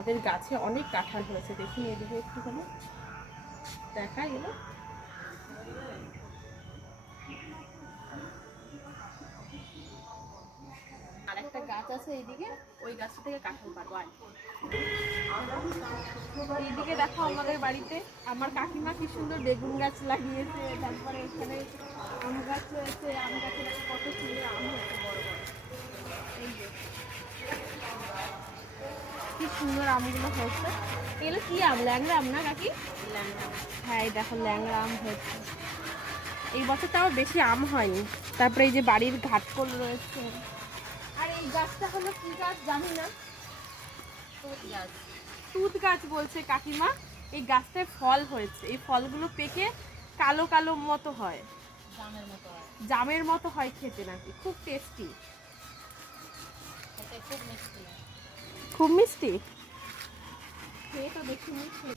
আমাদের গাছে অনেক কাঁঠাল হয়েছে, দেখি এদিকে একটুখানি দেখা গেল। আর একটা গাছ আছে এইদিকে, ওই গাছটা থেকে কাঁঠাল পারবো। আর এইদিকে দেখো আমাদের বাড়িতে আমার কাকিমা কি সুন্দর বেগুন গাছ লাগিয়েছে, তারপরে এখানে আম গাছ রয়েছে, আম গাছে দেখো কত সুন্দর আম হয়েছে বড় বড়। এই যে কি সুন্দর আমগুলো হয়েছে। এগুলো কি আম? ল্যাংড়া আম না কাকি? ল্যাংড়া। হ্যাঁ এই দেখো ল্যাংড়া আম হয়েছে। এই বছর তাও বেশি আম হয়নি। তারপরে এই যে বাড়ির ঘাটকোল রয়েছে। আর এই গাছটা হলো কি গাছ জানি না, তুত গাছ। তুত গাছ বলছে কাকিমা। এই গাছটায় ফল হয়েছে, এই ফলগুলো পেকে কালো কালো মতো হয়, জামের মতো হয়, জামের মতো হয় খেতে নাকি, খুব টেস্টি, খুব মিষ্টি, খুব মিষ্টি। খেয়ে তো দেখি মিষ্টি।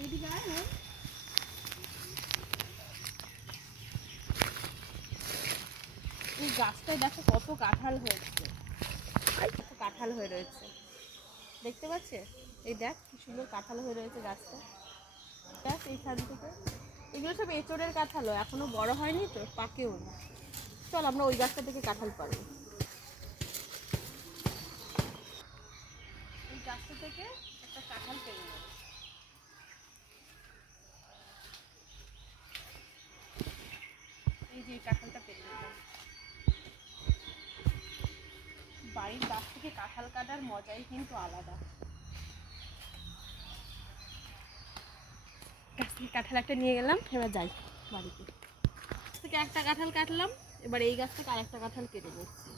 এইদিকে আয় না। এই গাছটায় দেখো কত কাঁঠাল হয়েছে, কাঁঠাল হয়ে রয়েছে, দেখতে পাচ্ছে? এই দেখ কি সুন্দর কাঁঠাল হয়ে রয়েছে গাছটা, দেখ এইখান থেকে। এগুলো সব এঁচড়ের কাঁঠালও, এখনো বড় হয়নি তো, পাকেও না। চল আমরা ওই গাছটা থেকে কাঁঠাল পারবো। এই গাছটা থেকে একটা কাঁঠাল পেরে নেবো। এই যে কাঁঠালটা পেরে নিলাম। বাড়ির গাছ থেকে কাঁঠাল কাটার মজাই কিন্তু আলাদা। গাছ থেকে কাঁঠাল একটা নিয়ে গেলাম, এবার যাই বাড়িতে। গাছ থেকে একটা কাঁঠাল কাটলাম, এবার এই গাছ থেকে আরেকটা কাঁঠাল কেটে নিচ্ছি।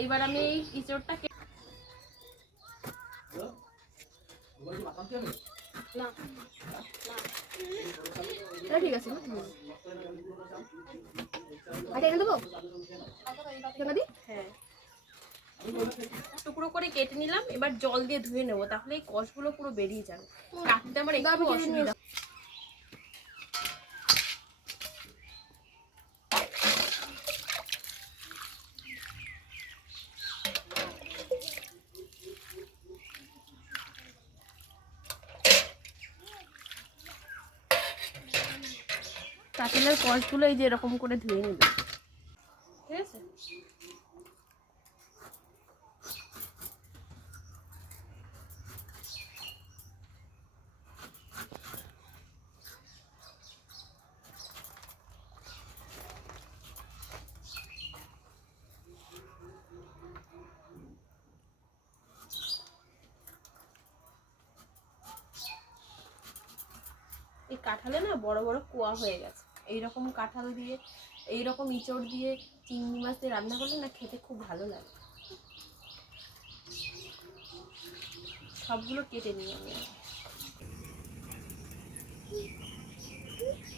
এইবার আমি এই ইঁচড়টা ঠিক আছে হ্যাঁ টুকরো করে কেটে নিলাম, এবার জল দিয়ে ধুয়ে নেবো, তাহলে এই কষগুলো পুরো বেরিয়ে যাবে, কাটতে আমার একটু অসুবিধা। কাঁঠালের কষগুলো এই যে এরকম করে ধুয়ে নিলাম, ঠিক আছে। এই কাঁঠালে না বড় বড় কোয়া হয়ে গেছে, এইরকম কাঁঠাল দিয়ে এইরকম ইঁচড় দিয়ে চিংড়ি মাছ দিয়ে রান্না করলে না খেতে খুব ভালো লাগে। সবগুলো কেটে নিই আমি,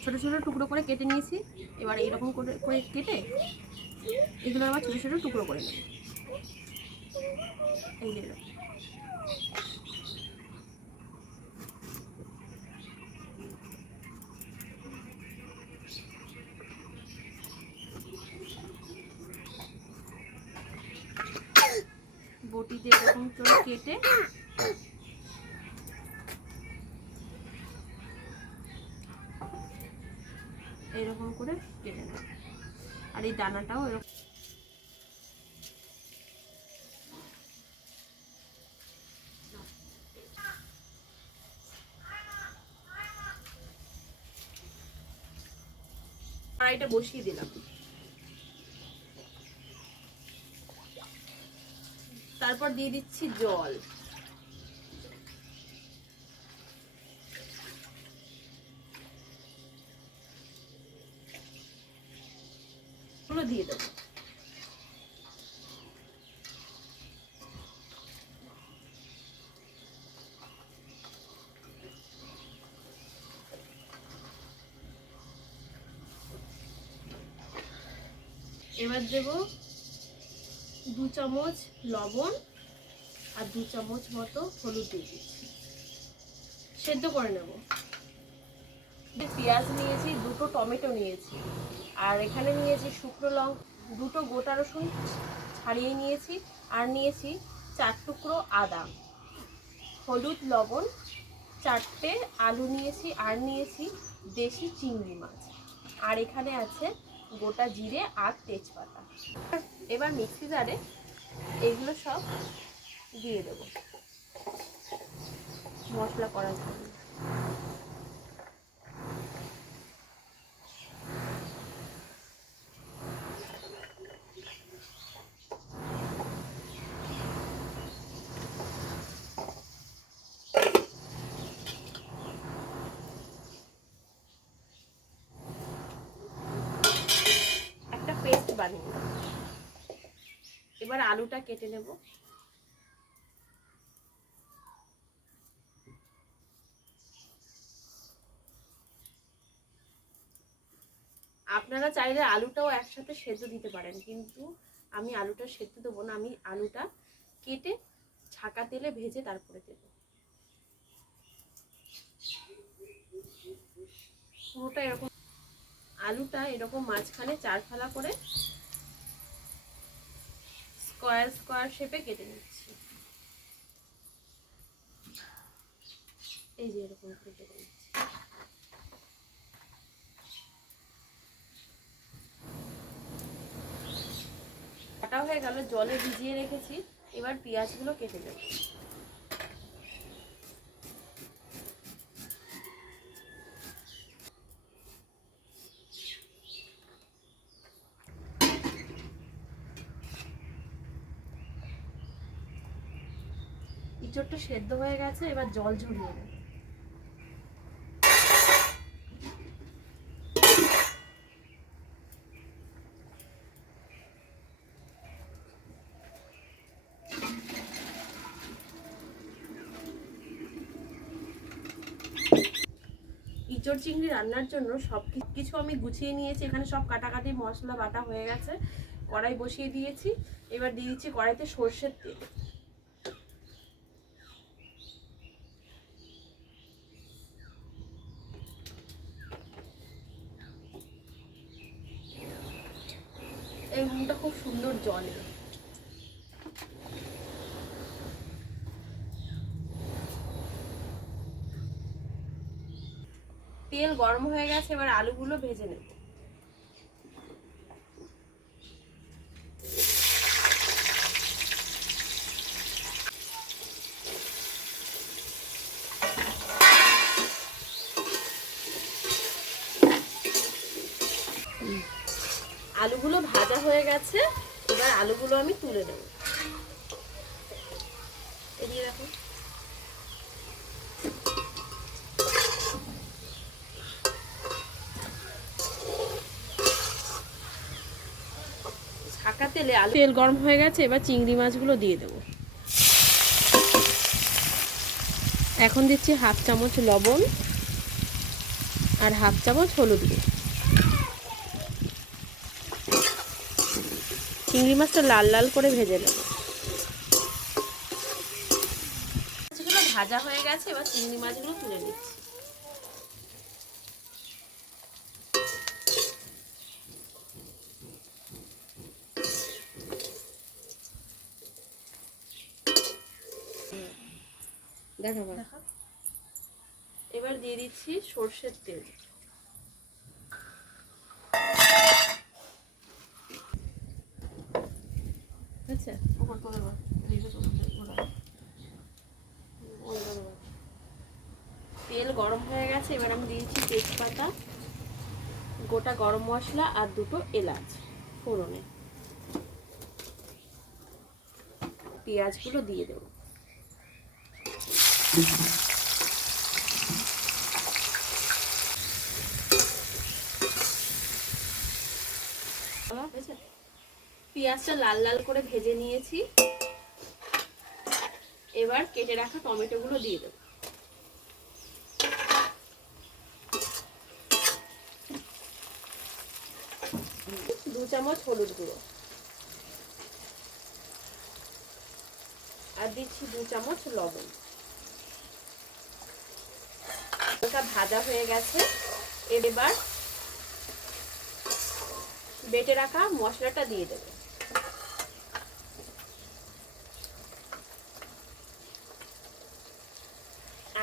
ছোট ছোট টুকরো করে কেটে নিয়েছি। এবার এইরকম করে করে কেটে এগুলো আবার ছোট ছোট টুকরো করে নেব। এই যে বটি দিয়ে এরকম করে কেটে এরকম করে কেটে নেব। আর এই দানাটাও এরকম কড়াইটা বসিয়ে দিলাম, তারপর দিয়ে দিচ্ছি জল। গুলো দিয়ে দেবো। এবার দেব 2 চামচ লবণ আর 2 চামচ মতো হলুদ দিয়ে দিচ্ছি, সেদ্ধ করে নেব। পেঁয়াজ নিয়েছি, 2টো টমেটো নিয়েছি, আর এখানে নিয়েছি শুকনো লঙ্কা, 2টো গোটা রসুন ছাড়িয়ে নিয়েছি, আর নিয়েছি 4 টুকরো আদা, হলুদ লবণ, 4টে আলু নিয়েছি, আর নিয়েছি দেশি চিংড়ি মাছ, আর এখানে আছে গোটা জিরে আর তেজপাতা। এবার মিক্সি জারে এগুলো সব দিয়ে দেব মশলা করার জন্য। একটা পেস্ট বানিয়ে নেব। এবার আলুটা কেটে নেব। আপনারা চাইলে আলুটাও একসাথে সেদ্ধ দিতে পারেন, কিন্তু আমি আলুটা সেদ্ধ দেবো না, আমি আলুটা কেটে ছাকা তেলে ভেজে তারপরে দেব। পুরোটা এরকম, আলুটা এরকম মাঝখানে 4 ফালা করে স্কোয়ার স্কোয়ার শেপে কেটে নিচ্ছি। এই যে এরকম করে কেটে নিচ্ছি। কাটা হয়ে গেল, জলে ভিজিয়ে রেখেছি। এবার পেঁয়াজগুলো কেটে নেব। ইঁচড়টা সেদ্ধ হয়ে গেছে, এবার জল ঝরিয়ে নেব। ইঁচড় চিংড়ি রান্নার জন্য সব কিছু আমি গুছিয়ে নিয়েছি। এখানে সব কাটাকাটি মশলা বাটা হয়ে গেছে। কড়াই বসিয়ে দিয়েছি। এবার দিয়ে দিচ্ছি কড়াইতে সর্ষের তেল। এই নুনটা খুব সুন্দর জলে। তেল গরম হয়ে গেছে, এবার আলুগুলো ভেজে নেব। আলুগুলো ভাজা হয়ে গেছে, এবার আলুগুলো আমি তুলে নেব। এদিকে দেখো, ছাকা তেলে আলু, তেল গরম হয়ে গেছে, এবার চিংড়ি মাছগুলো দিয়ে দেব। এখন দিচ্ছি 1/2 চামচ লবণ আর 1/2 চামচ হলুদ গুঁড়ো। চিংড়ি মাছটা লাল লাল করে ভেজে নেব। মাছগুলো ভাজা হয়ে গেছে, এবার চিংড়ি মাছগুলো তুলে নিচ্ছি। দেখো, এবার দিয়ে দিচ্ছি সর্ষের তেল। আচ্ছা, তেল গরম হয়ে গেছে, এবার আমি দিয়েছি তেজপাতা, গোটা গরম মশলা আর 2টো এলাচ ফোড়নে। পেঁয়াজগুলো দিয়ে দেব। পেঁয়াজটা লাল লাল করে ভেজে নিয়েছি। এবার কেটে রাখা টমেটোগুলো দিয়ে দেব। দু চামচ হলুদ গুঁড়ো, আর দিচ্ছি 2 চামচ লবণ। হালকা ভাজা হয়ে গেছে, এবার বেটে রাখা মশলাটা দিয়ে দেব।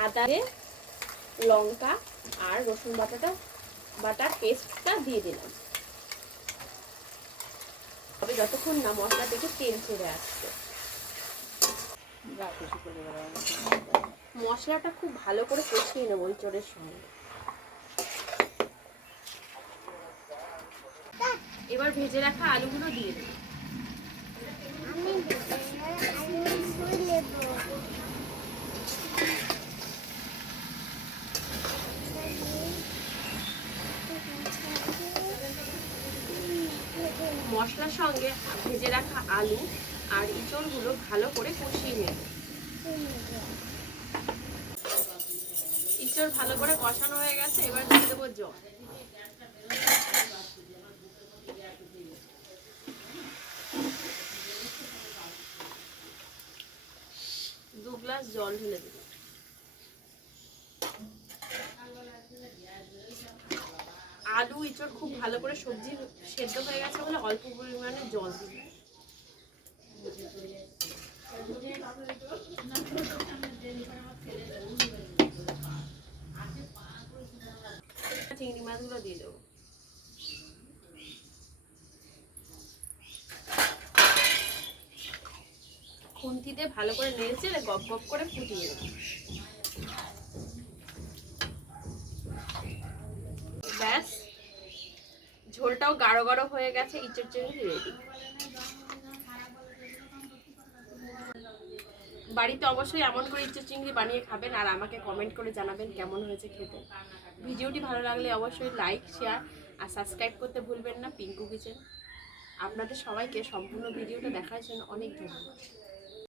আদা, লঙ্কা আর রসুন বাটার পেস্টটা দিয়ে দিলাম। তবে যতক্ষণ না মশলা থেকে তেল ছেড়ে আসছে। মশলাটা খুব ভালো করে কষিয়ে নেব ইঁচড়ের সঙ্গে। এবার ভেজে রাখা আলুগুলো দিয়ে দেব। মশলার সঙ্গে ভেজে রাখা আলু আর ইঁচড়গুলো ভালো করে কষিয়ে নেব। ইঁচড় ভালো করে কষানো হয়ে গেছে, এবার দিয়ে দেবো জল। 2 গ্লাস জল ঢেলে দেব। আলু ইঁচড় খুব ভালো করে সবজি সেদ্ধ হয়ে গেছে বলে অল্প পরিমাণে জল দিব। চিংড়ি মাছগুলো দিয়ে দেবো। খুন্তিতে ভালো করে নেড়ে গপ গপ করে ফুটিয়ে দেবো। ব্যাস, ঝোলটাও গাঢ় গাঢ় হয়ে গেছে, ইঁচড় চিংড়ি রেডি। বাড়িতে অবশ্যই এমন করে ইঁচড় চিংড়ি বানিয়ে খাবেন আর আমাকে কমেন্ট করে জানাবেন কেমন হয়েছে খেতে। ভিডিওটি ভালো লাগলে অবশ্যই লাইক, শেয়ার আর সাবস্ক্রাইব করতে ভুলবেন না পিঙ্কু কিচেন। আপনাদের সবাইকে সম্পূর্ণ ভিডিওটা দেখার জন্য অনেক ধন্যবাদ।